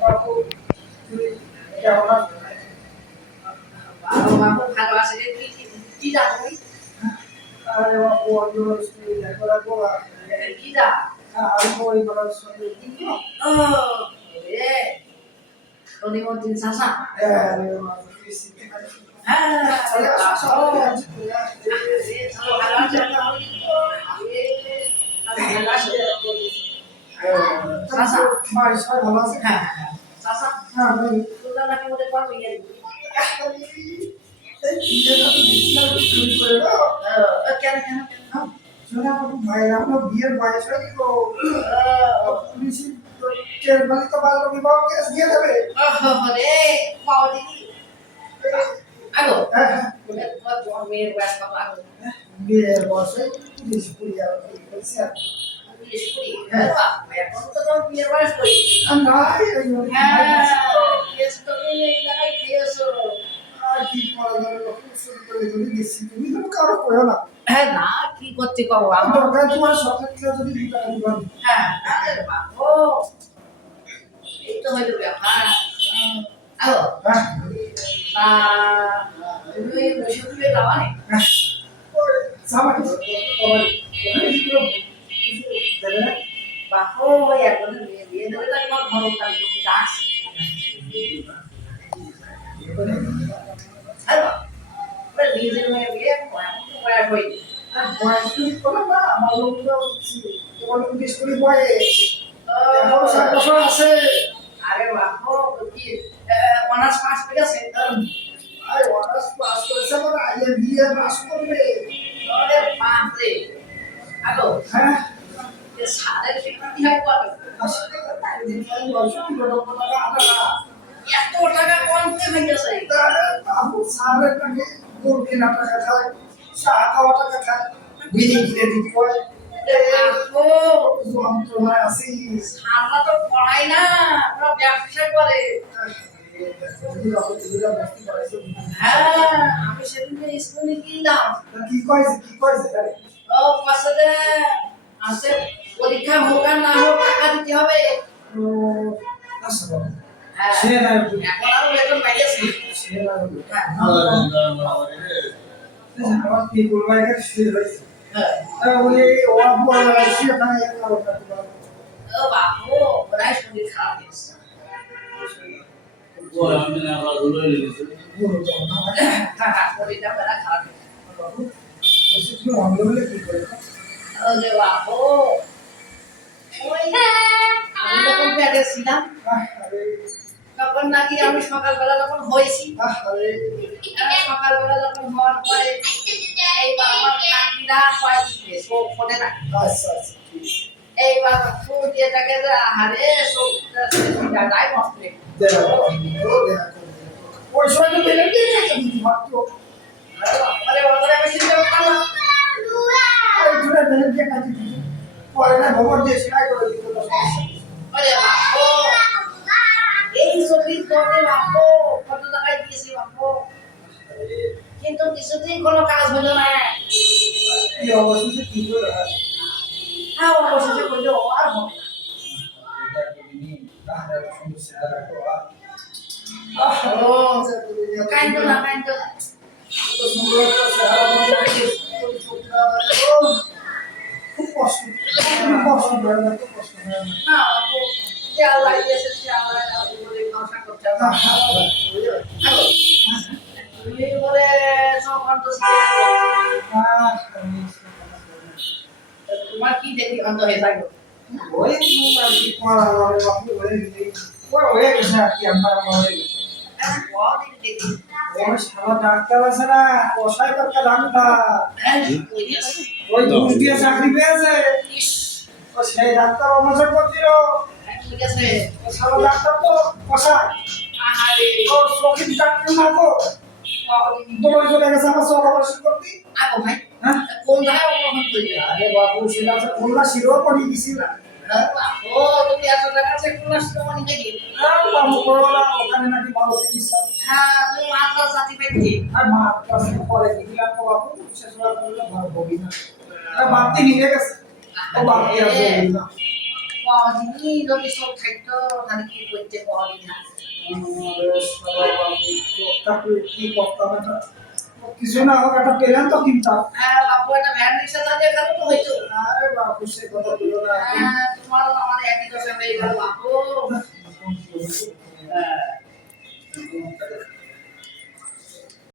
বাবু তুই কেমন আছিস? বাবু ভালো আছে রে, তুই কি জানো তুই? আরে বাবু অন্য স্কুলে লেখাপড়া করা কি যা? আমি ওই বলার সঙ্গে কিন্তু ও রে রনিমদ্দিন চাচা। আরে বাবু হ্যাঁ চলে আসো ও ভালো ভালো আছে আছে ভালো আছে চাচা ভাই সবাই ভালো আছে হ্যাঁ চাচা হ্যাঁ ভাই তোরা নাকি মধ্যে পারবি না এই বিয়েটা তো দিছিলাম চুরি করে দাও কেন কেন শোনা বাবু ভাই আমার বিয়ের বয়স হয়ে গেল পুলিশ কের বলি তো বাল্য বিবাহ কেস দিয়ে দেবে রে পাও দিদি আগো হ্যাঁ হ্যাঁ তোমার মেয়ের বয়স কত আগো বিয়ের বয়সে পুলিশ পুলিয়া বলছে হ্যাঁ এখন তো তোমার বিয়ের বয়স করি না কেস তো এই জায়গায় খেয়েছো আর কি করা যাবে শুরু করে যদি দিচ্ছি তুমি তো কারো কয়ো না হ্যাঁ না কি করতে কব আমার দরকার তোমার সরকার থেকে যদি 2 টাকা দিবেন হ্যাঁ আরে বাবু এই তো হইলো ব্যাপার আগো হ্যাঁ তুমি বসে বসে যাওয়া নেই সামান ওই দেবে না বাবু এখন বিয়ে দেবে তো তোমার ঘর তার জমি আছে আরে নিজের মেয়ে বিয়ে এমন তো বয়স হয়নি বয়স যদি কোনো না আমার লোক তো তোমার পুলিশ পুলিশ বয়স এখন 7 বছর আছে আরে বাবু কি অনার্স পাস করে গেছে আরে ওয়াটাস পাস করেছে মানে আইএ বিএ পাস করবে আরে বাপ রে আগো হ্যাঁ সাদের ফিক্রি হয় কত আসলে তাই দিন বয়স কি টাকা আটা এত টাকা কমতে হয়ে গেছে বাবু সারের নাকি মুরগি না টাকা খায় চা খাওয়া টাকা খায় বিড়ি কিনে দিতে হয় বাবু যন্ত্রণায় আছি আমরা তো পড়াই না ওরা ব্যবসা করে হ্যাঁ আমি সেদিন স্কুলে গেলাম কি কয়েছে ও পাশে আছে পরীক্ষা হোক আর না হোক টাকা দিতে হবে ও আচ্ছা বাবু হ্যাঁ সে না এখন আরো বেতন পাইয়েছি সে না হ্যাঁ আমার কি বলবো এর শুয়ে রয়েছে হ্যাঁ ওই ওরা বড় শুয়ে না ও বাবু ওরাই শরীর খারাপ হয়েছে শরীরটা বেড়া খারাপ হয়েছে তুমি অন্ধ হলে কি করে ওরে বাবু ওই আমি যখন পেটে ছিলাম তখন নাকি আমি সকালবেলা যখন হয়েছি সকালবেলা যখন হওয়ার পরে এইবার আমার কাকিরা কয়েকদিন সব ফোনে না আচ্ছা আচ্ছা এইবার ফুল দিয়ে থাকে যে আহারে সব দাদাই মস্ত ওই সময় তো বেলে দিয়ে ভাবতো আরে ওদের আমি চিন্তা করতাম না এই দুটো বেলে দিয়ে কাজে দিত পরে না ভবন দিয়ে সেলাই করে দিত আরে বাবু এই ছবির পরে বাবু কত টাকায় দিয়েছি বাবু কিন্তু কিছুদিন কোনো কাজ হলো না এই অবশেষে কি করে হ্যাঁ অবশেষে বললো ও আর হবে না ও কাইন্দ না খুব কষ্ট হয় না খুব কষ্ট হয় না না বাবু যে আল্লাহ দিয়েছে সে আল্লাহ বলে ভরসা করতে হবে তুমি বলে সন্তুষ্ট তোমার কি দেখি অন্ধ হয়ে থাকো ওই আর কি করা হবে বাপু হয়ে গেছে হয়ে গেছে আর কি আমার হয়ে গেছে ওই শালা ডাক্তার আছে না কষাই করতে ডাক্তার ওই ঘুষ দিয়ে চাকরি পেয়েছে ও সেই ডাক্তার অনশন করছিল ঠিক আছে ও শালা ডাক্তার তো কষাই ও শৌখিন ডাক্তার না তো তোমার চলে গেছে আমার চোখ অপারেশন করতে আগো ভাই হ্যাঁ কোন জায়গায় অবলম্বন করি আরে বাবু সেটা আছে খুলনা শিরো পড়ি গেছিল ও তুমি এত টাকা আছে কোন সময় নিয়ে গিয়ে বাবু করোনা ওখানে নাকি ভালো চিকিৎসা হ্যাঁ তুমি মাত্রা জাতি পেয়েছি আর মা কাছে পরে দিলাম তো বাবু শেষ হওয়ার পরে ভালো হবি না আর বাড়তি নিয়ে গেছে ও বাড়তি আছে না ও কদিনই যদি সব থাকতো তাহলে কি করতে পারি না আরে শালা বাবু, তোরটা কি করতাম এটা? কিছু না হোক একটা পেলেন তো কিনতাম। হ্যাঁ বাবু একটা ভ্যান রিক্সা না দিয়ে গেল তো হয়তো আরে বাবু সে কথা বলো না। তোমার আমার একই দশা হয়ে গেল বাবু